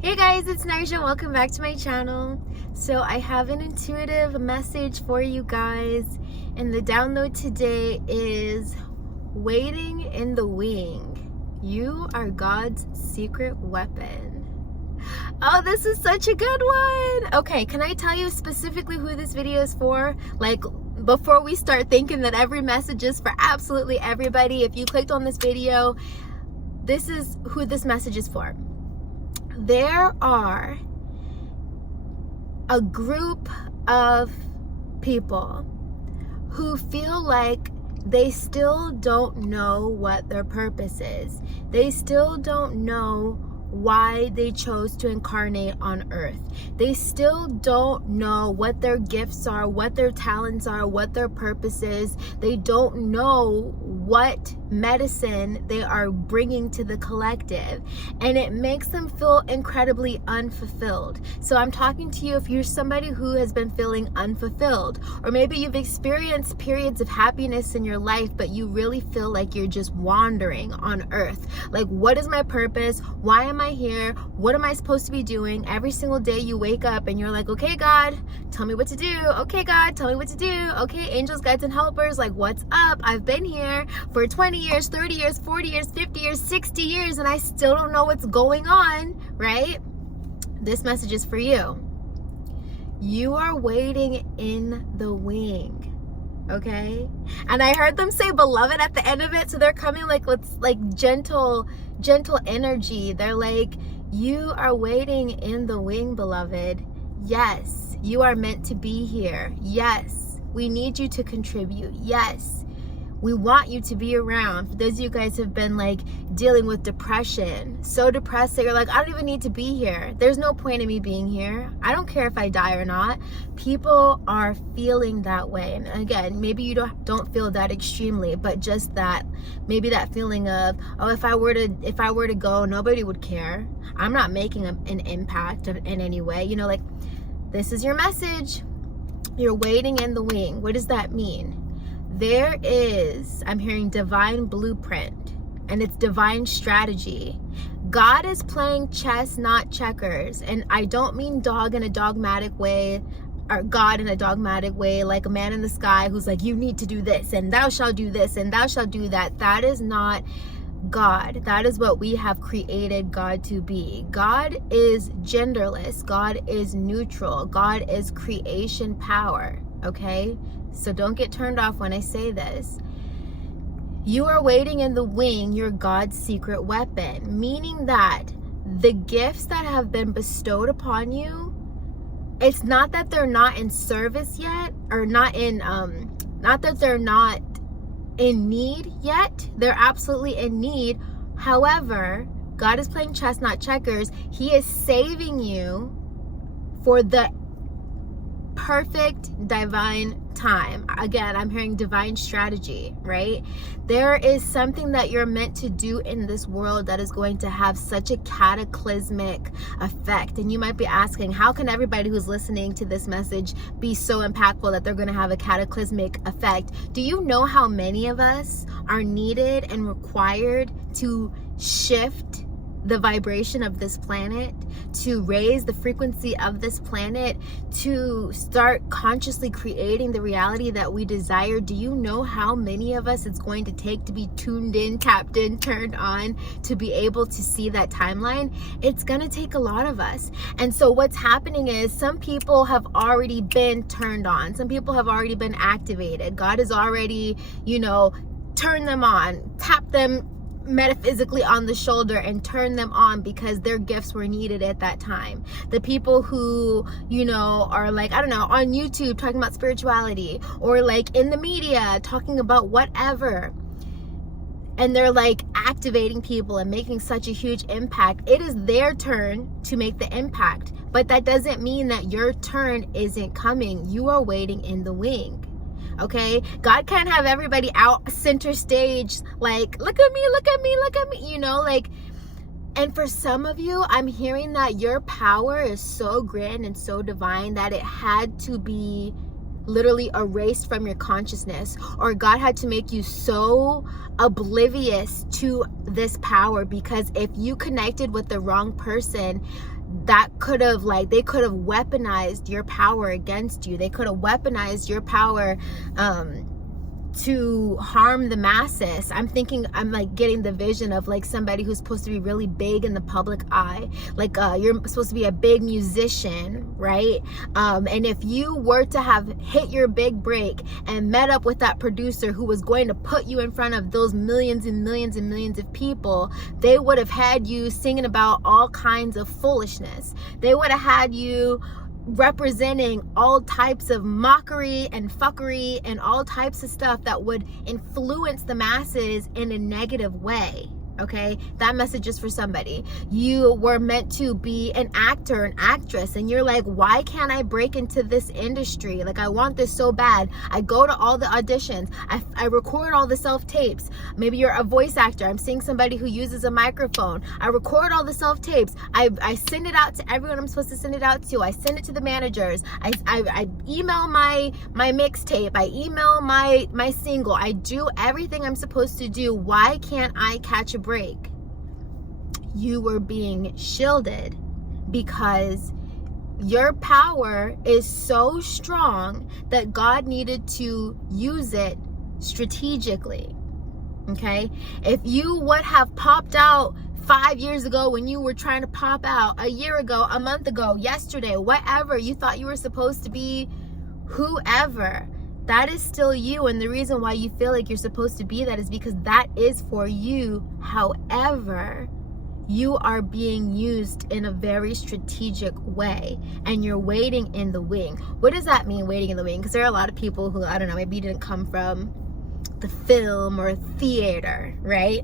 Hey guys, it's Naija. Welcome back to my channel. So I have an intuitive message for you guys, and the download today is waiting in the wing. You are God's secret weapon. Oh, this is such a good one. Okay, can I tell you specifically who this video is for? Like, before we start thinking that every message is for absolutely everybody, if you clicked on this video, this is who this message is for. There are a group of people who feel like they still don't know what their purpose is. They still don't know why they chose to incarnate on earth. They still don't know what their gifts are, what their talents are, what their purpose is. They don't know what medicine they are bringing to the collective, and it makes them feel incredibly unfulfilled. So I'm talking to you if you're somebody who has been feeling unfulfilled, or maybe you've experienced periods of happiness in your life, but you really feel like you're just wandering on earth. Like, what is my purpose? Why am I here? What am I supposed to be doing? Every single day you wake up and you're like, okay, God, tell me what to do. Okay, God, tell me what to do. Okay, angels, guides, and helpers, like, what's up? I've been here for 20 years, 30 years, 40 years, 50 years, 60 years, and I still don't know what's going on, right? This message is for you. You are waiting in the wing, okay? And I heard them say beloved at the end of it, so they're coming with gentle energy. They're like, you are waiting in the wing, beloved. Yes, you are meant to be here. Yes, we need you to contribute. Yes, we want you to be around. For those of you guys who have been like dealing with depression, so depressed that you're like, I don't even need to be here. There's no point in me being here. I don't care if I die or not. People are feeling that way. And again, maybe you don't feel that extremely, but just that, maybe that feeling of, oh, if I were to go, nobody would care. I'm not making an impact in any way. You know, like, this is your message. You're waiting in the wing. What does that mean? There is, I'm hearing divine blueprint, and it's divine strategy. God is playing chess, not checkers. And I don't mean dog in a dogmatic way, or God in a dogmatic way, like a man in the sky who's like, you need to do this, and thou shalt do this, and thou shalt do that. That is not God. That is what we have created God to be. God is genderless. God is neutral. God is creation power, okay? So don't get turned off when I say this. You are waiting in the wing. You're God's secret weapon, meaning that the gifts that have been bestowed upon you, it's not that they're not in service yet, or not that they're not in need yet. They're absolutely in need. However, God is playing chess, not checkers. He is saving you for the perfect divine time. Again, I'm hearing divine strategy, right? There is something that you're meant to do in this world that is going to have such a cataclysmic effect. And you might be asking, how can everybody who's listening to this message be so impactful that they're going to have a cataclysmic effect? Do you know how many of us are needed and required to shift the vibration of this planet, to raise the frequency of this planet, to start consciously creating the reality that we desire? Do you know how many of us it's going to take to be tuned in, tapped in, turned on, to be able to see that timeline? It's going to take a lot of us. And so what's happening is some people have already been turned on. Some people have already been activated. God has already, turned them on, tapped them metaphysically on the shoulder and turn them on because their gifts were needed at that time. The people who, are like, I don't know, on YouTube talking about spirituality, or like in the media talking about whatever, and they're like activating people and making such a huge impact. It is their turn to make the impact, but that doesn't mean that your turn isn't coming. You are waiting in the wing. Okay, God can't have everybody out center stage, like, look at me, look at me, look at me, and for some of you, I'm hearing that your power is so grand and so divine that it had to be literally erased from your consciousness, or God had to make you so oblivious to this power, because if you connected with the wrong person, that could have, like, they could have weaponized your power against you. They could have weaponized your power to harm the masses. I'm like getting the vision of like somebody who's supposed to be really big in the public eye, like you're supposed to be a big musician, right? And if you were to have hit your big break and met up with that producer who was going to put you in front of those millions and millions and millions of people, they would have had you singing about all kinds of foolishness. They would have had you representing all types of mockery and fuckery and all types of stuff that would influence the masses in a negative way. Okay, that message is for somebody. You were meant to be an actor, an actress, and you're like, why can't I break into this industry? Like, I want this so bad. I go to all the auditions. I record all the self-tapes. Maybe you're a voice actor. I'm seeing somebody who uses a microphone. I record all the self-tapes. I send it out to everyone I'm supposed to send it out to. I send it to the managers. I email my mixtape. I email my single. I do everything I'm supposed to do. Why can't I catch a break? You were being shielded because your power is so strong that God needed to use it strategically. Okay, if you would have popped out 5 years ago when you were trying to pop out, a year ago, a month ago, yesterday, whatever, you thought you were supposed to be whoever, that is still you. And the reason why you feel like you're supposed to be that is because that is for you. However, you are being used in a very strategic way and you're waiting in the wing. What does that mean, waiting in the wing? Because there are a lot of people who, I don't know, maybe you didn't come from the film or theater, right?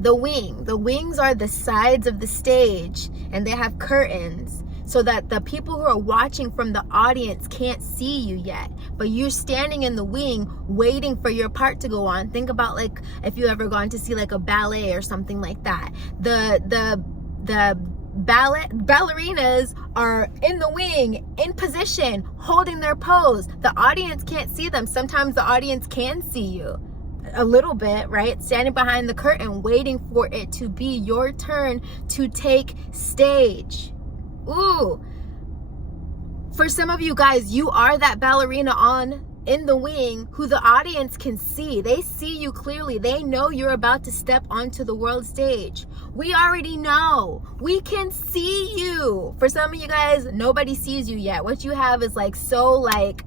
The wings are the sides of the stage, and they have curtains so that the people who are watching from the audience can't see you yet, but you're standing in the wing waiting for your part to go on. Think about, like, if you ever gone to see like a ballet or something like that. The ballerinas are in the wing, in position, holding their pose. The audience can't see them. Sometimes the audience can see you a little bit, right? Standing behind the curtain, waiting for it to be your turn to take stage. Ooh, for some of you guys, you are that ballerina in the wing who the audience can see. They see you clearly. They know you're about to step onto the world stage. We already know. We can see you. For some of you guys, nobody sees you yet. What you have is like so like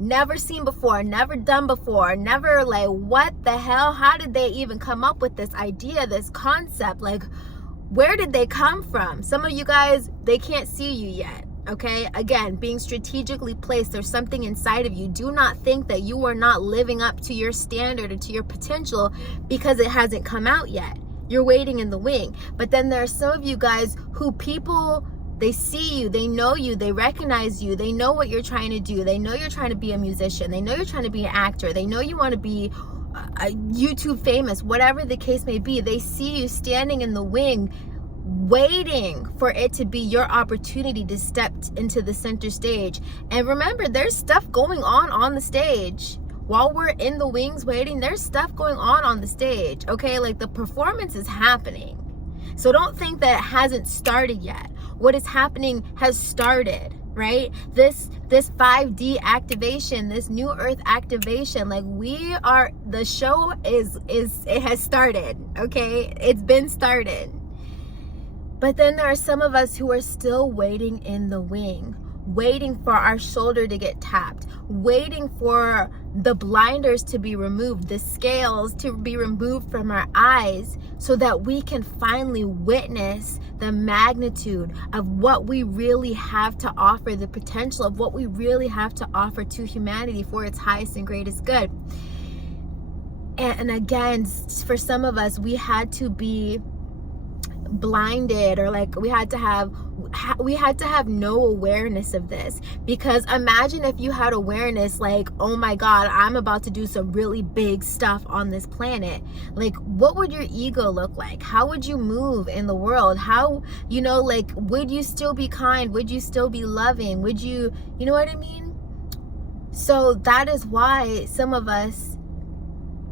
never seen before, never done before, never, like, what the hell? How did they even come up with this idea, this concept? Like, where did they come from? Some of you guys, they can't see you yet. Okay, again, being strategically placed, there's something inside of you. Do not think that you are not living up to your standard and to your potential because it hasn't come out yet. You're waiting in the wing. But then there are some of you guys who people, they see you, they know you, they recognize you, they know what you're trying to do, they know you're trying to be a musician, they know you're trying to be an actor, they know you want to be YouTube famous, whatever the case may be. They see you standing in the wing, waiting for it to be your opportunity to step into the center stage. And remember, there's stuff going on the stage. While we're in the wings waiting, there's stuff going on the stage, okay? Like, the performance is happening. So don't think that it hasn't started yet. What is happening has started, right? This 5D activation, this new earth activation, like, the show it has started, okay? It's been started. But then there are some of us who are still waiting in the wing, waiting for our shoulder to get tapped, waiting for the blinders to be removed, the scales to be removed from our eyes, so that we can finally witness the magnitude of what we really have to offer, the potential of what we really have to offer to humanity for its highest and greatest good. And again, for some of us, we had to be blinded, or like we had to have no awareness of this. Because imagine if you had awareness, like, oh my God, I'm about to do some really big stuff on this planet. Like, what would your ego look like? How would you move in the world? How, like, would you still be kind? Would you still be loving? Would you know what I mean? So that is why some of us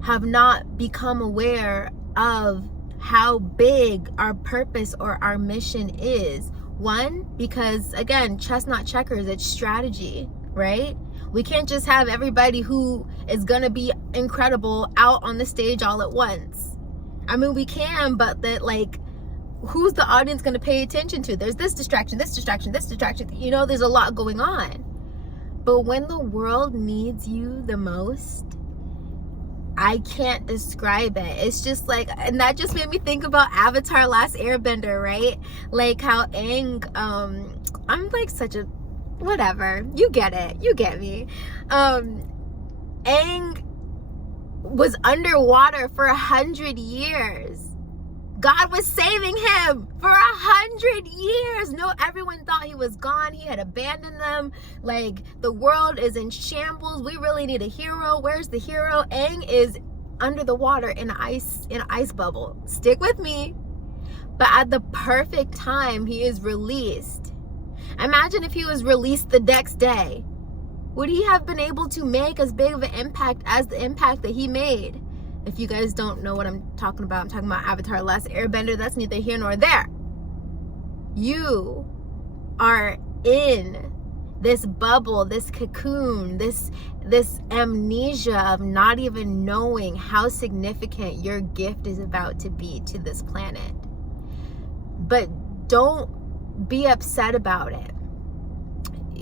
have not become aware of how big our purpose or our mission is. One, because again, chess not checkers, it's strategy, right? We can't just have everybody who is gonna be incredible out on the stage all at once. I mean, we can, but that, like, who's the audience gonna pay attention to? There's this distraction, this distraction, this distraction. You know, there's a lot going on. But when the world needs you the most, I can't describe it. It's just like, and that just made me think about Avatar Last Airbender, right? Like how Aang, I'm like such a, whatever, you get it, you get me. Aang was underwater for 100 years. God was saving him for 100 years. No, everyone thought he was gone. He had abandoned them. Like, the world is in shambles. We really need a hero. Where's the hero? Aang is under the water in an ice bubble. Stick with me. But at the perfect time, he is released. Imagine if he was released the next day. Would he have been able to make as big of an impact as the impact that he made? If you guys don't know what I'm talking about Avatar Last Airbender. That's neither here nor there. You are in this bubble, this cocoon, this amnesia of not even knowing how significant your gift is about to be to this planet. But don't be upset about it.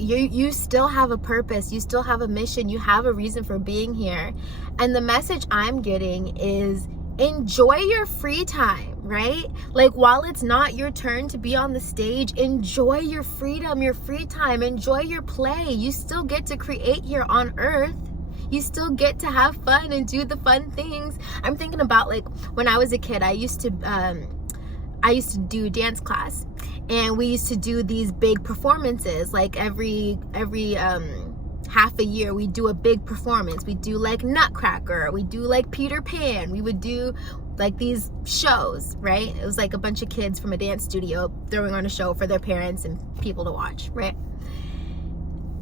You still have a purpose, you still have a mission, you have a reason for being here. And the message I'm getting is enjoy your free time, right? Like, while it's not your turn to be on the stage, enjoy your freedom, your free time, enjoy your play. You still get to create here on earth. You still get to have fun and do the fun things. I'm thinking about, like, when I was a kid, I used to do dance class, and we used to do these big performances. Like every half a year we do a big performance. We do like Nutcracker, we do like Peter Pan, we would do like these shows, right? It was like a bunch of kids from a dance studio throwing on a show for their parents and people to watch, right?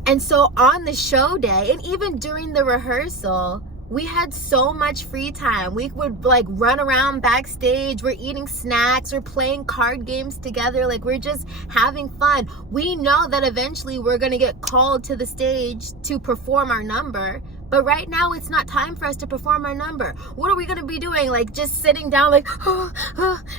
And so on the show day, and even during the rehearsal, we had so much free time. We would like run around backstage. We're eating snacks. We're playing card games together. Like, we're just having fun. We know that eventually we're going to get called to the stage to perform our number. But right now, it's not time for us to perform our number. What are we going to be doing? Like, just sitting down like,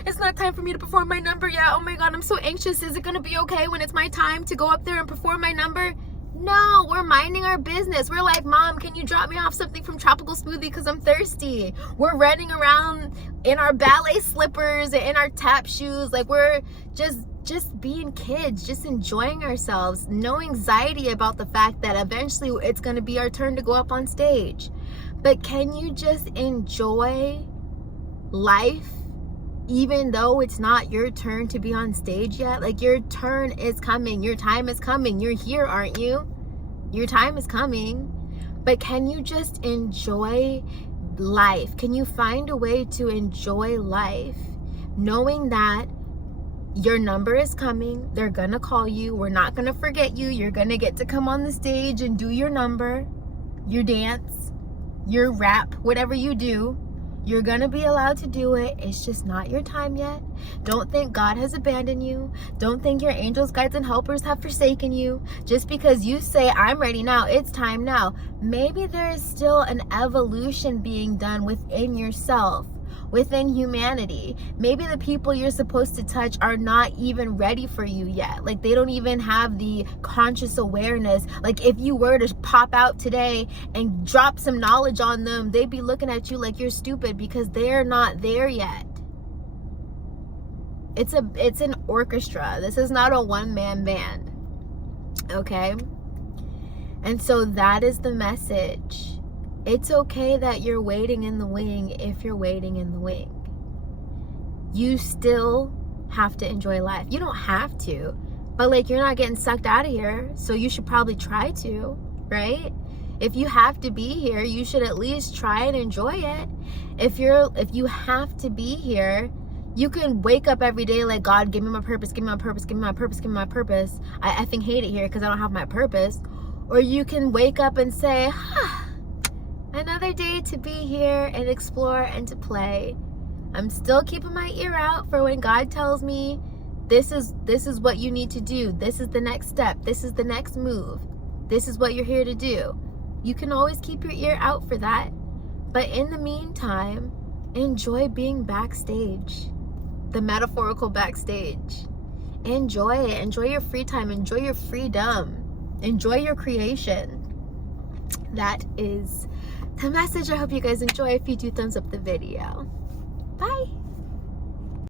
it's not time for me to perform my number yet. Oh my God, I'm so anxious. Is it going to be okay when it's my time to go up there and perform my number? No, we're minding our business. We're like, Mom, can you drop me off something from Tropical Smoothie because I'm thirsty? We're running around in our ballet slippers and in our tap shoes. Like, we're just being kids, just enjoying ourselves. No anxiety about the fact that eventually it's going to be our turn to go up on stage. But can you just enjoy life even though it's not your turn to be on stage yet? Like, your turn is coming. Your time is coming. You're here, aren't you? Your time is coming. But can you just enjoy life? Can you find a way to enjoy life, knowing that your number is coming? They're gonna call you. We're not gonna forget you. You're gonna get to come on the stage and do your number, your dance, your rap, whatever you do. You're gonna be allowed to do it. It's just not your time yet. Don't think God has abandoned you. Don't think your angels, guides, and helpers have forsaken you. Just because you say, I'm ready now, it's time now. Maybe there is still an evolution being done within yourself, within humanity. Maybe the people you're supposed to touch are not even ready for you yet. Like, they don't even have the conscious awareness. Like, if you were to pop out today and drop some knowledge on them, they'd be looking at you like you're stupid because they're not there yet. It's an orchestra. This is not a one-man band. Okay? And so that is the message. It's okay that you're waiting in the wing if you're waiting in the wing. You still have to enjoy life. You don't have to, but like, you're not getting sucked out of here, so you should probably try to, right? If you have to be here, you should at least try and enjoy it. If you have to be here, you can wake up every day like, God, give me my purpose, give me my purpose, give me my purpose, give me my purpose. I effing hate it here because I don't have my purpose. Or you can wake up and say, another day to be here and explore and to play. I'm still keeping my ear out for when God tells me This is what you need to do. This is the next step. This is the next move. This is what you're here to do. You can always keep your ear out for that. But in the meantime, enjoy being backstage. The metaphorical backstage. Enjoy it. Enjoy your free time. Enjoy your freedom. Enjoy your creation. That is the message. I hope you guys enjoy. If you do, thumbs up the video. Bye.